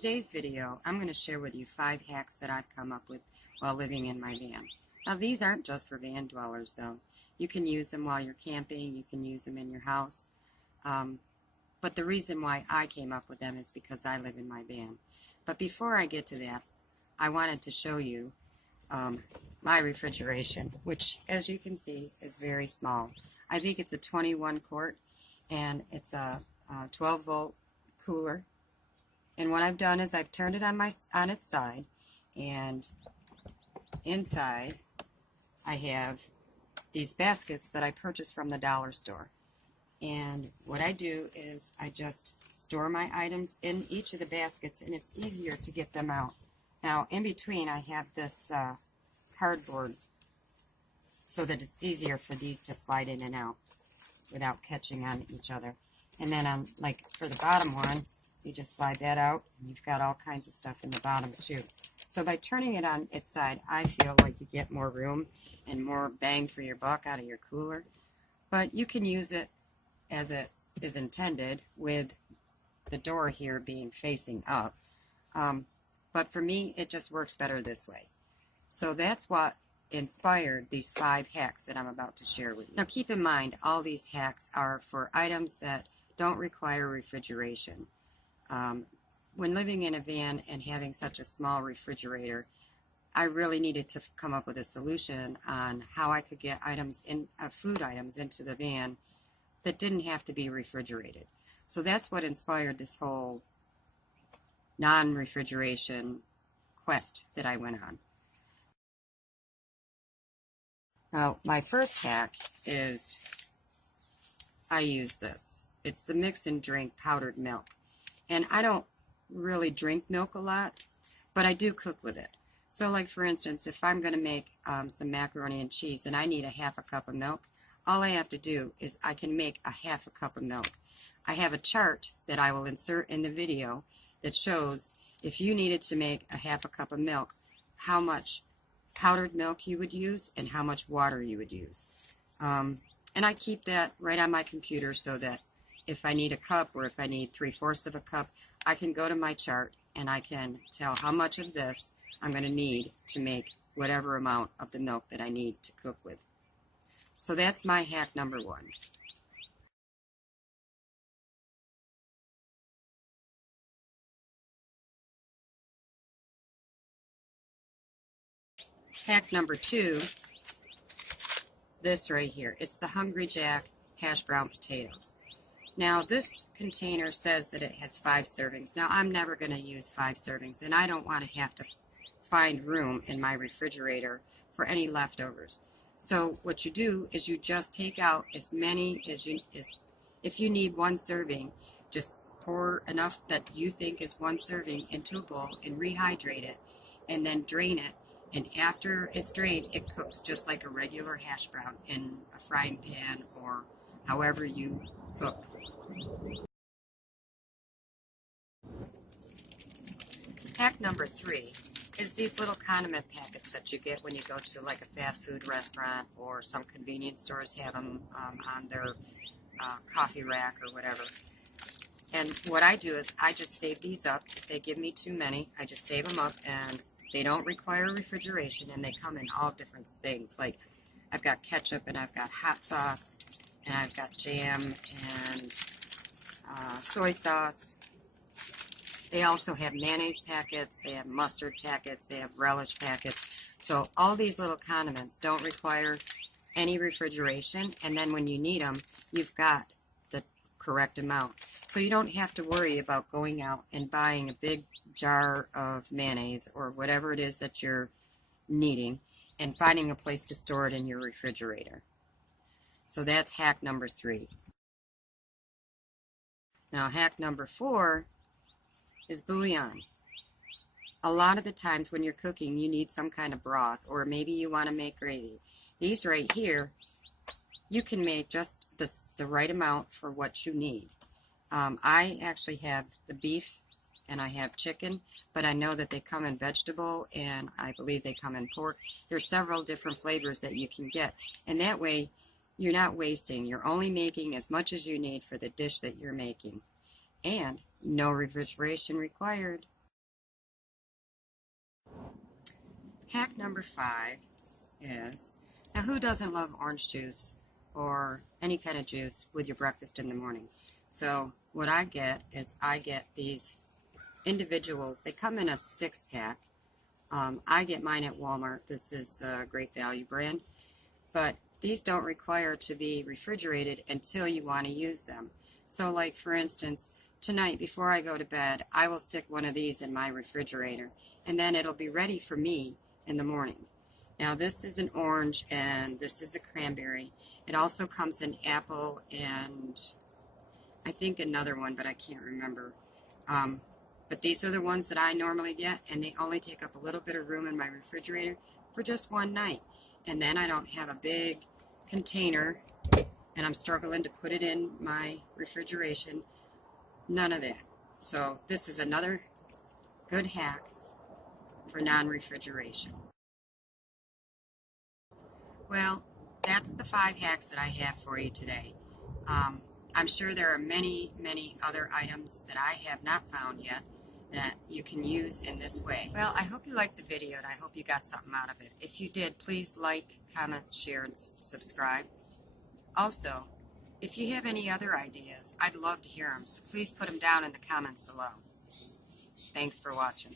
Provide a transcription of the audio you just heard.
today's video, I'm going to share with you 5 hacks that I've come up with while living in my van. Now, these aren't just for van dwellers, though. You can use them while you're camping, you can use them in your house. But the reason why I came up with them is because I live in my van. But before I get to that, I wanted to show you my refrigeration, which, as you can see, is very small. I think it's a 21 quart, and it's a 12-volt cooler. And what I've done is I've turned it on its side, and inside I have these baskets that I purchased from the dollar store. And what I do is I just store my items in each of the baskets, and it's easier to get them out. Now, in between, I have this cardboard so that it's easier for these to slide in and out without catching on each other. And then, like for the bottom one, you just slide that out, and you've got all kinds of stuff in the bottom too. So by turning it on its side, I feel like you get more room and more bang for your buck out of your cooler. But you can use it as it is intended, with the door here being facing up. But for me, it just works better this way. So that's what inspired these 5 hacks that I'm about to share with you. Now keep in mind, all these hacks are for items that don't require refrigeration. When living in a van and having such a small refrigerator, I really needed to come up with a solution on how I could get items food items into the van that didn't have to be refrigerated. So that's what inspired this whole non-refrigeration quest that I went on. Now, my first hack is I use this. It's the mix and drink powdered milk. And I don't really drink milk a lot, but I do cook with it. So like for instance, if I'm going to make some macaroni and cheese and I need a half a cup of milk, all I have to do is I can make a half a cup of milk. I have a chart that I will insert in the video that shows if you needed to make a half a cup of milk, how much powdered milk you would use and how much water you would use. And I keep that right on my computer so that if I need a cup or if I need 3/4 of a cup, I can go to my chart and I can tell how much of this I'm going to need to make whatever amount of the milk that I need to cook with. So that's my hack number 1. Hack number 2, this right here. It's the Hungry Jack hash brown potatoes. Now this container says that it has 5 servings. Now I'm never going to use 5 servings, and I don't want to have to find room in my refrigerator for any leftovers. So what you do is you just take out as many as if you need 1 serving, just pour enough that you think is 1 serving into a bowl and rehydrate it, and then drain it. And after it's drained, it cooks just like a regular hash brown in a frying pan or however you cook. Hack number 3 is these little condiment packets that you get when you go to like a fast food restaurant, or some convenience stores have them on their coffee rack or whatever. And what I do is I just save these up. If they give me too many, I just save them up, and they don't require refrigeration, and they come in all different things. Like I've got ketchup, and I've got hot sauce, and I've got jam and soy sauce. They also have mayonnaise packets, they have mustard packets, they have relish packets. So all these little condiments don't require any refrigeration, and then when you need them, you've got the correct amount. So you don't have to worry about going out and buying a big jar of mayonnaise or whatever it is that you're needing and finding a place to store it in your refrigerator. So that's hack number 3. Now hack number 4 is bouillon. A lot of the times when you're cooking, you need some kind of broth, or maybe you want to make gravy. These right here, you can make just the right amount for what you need. I actually have the beef and I have chicken, but I know that they come in vegetable, and I believe they come in pork. There's several different flavors that you can get, and that way you're not wasting. You're only making as much as you need for the dish that you're making. And no refrigeration required. Hack number 5 is, now who doesn't love orange juice or any kind of juice with your breakfast in the morning? So what I get is I get these individuals. They come in a 6-pack. I get mine at Walmart. This is the Great Value brand. But these don't require to be refrigerated until you want to use them. So like for instance, tonight before I go to bed, I will stick one of these in my refrigerator, and then it'll be ready for me in the morning. Now this is an orange and this is a cranberry. It also comes in apple and I think another one, but I can't remember. But these are the ones that I normally get, and they only take up a little bit of room in my refrigerator for just one night. And then I don't have a big container, and I'm struggling to put it in my refrigeration. None of that. So this is another good hack for non-refrigeration. Well, that's the 5 hacks that I have for you today. I'm sure there are many, many other items that I have not found yet that you can use in this way. Well, I hope you liked the video and I hope you got something out of it. If you did, please like, comment, share, and subscribe. Also, if you have any other ideas, I'd love to hear them, so please put them down in the comments below. Thanks for watching.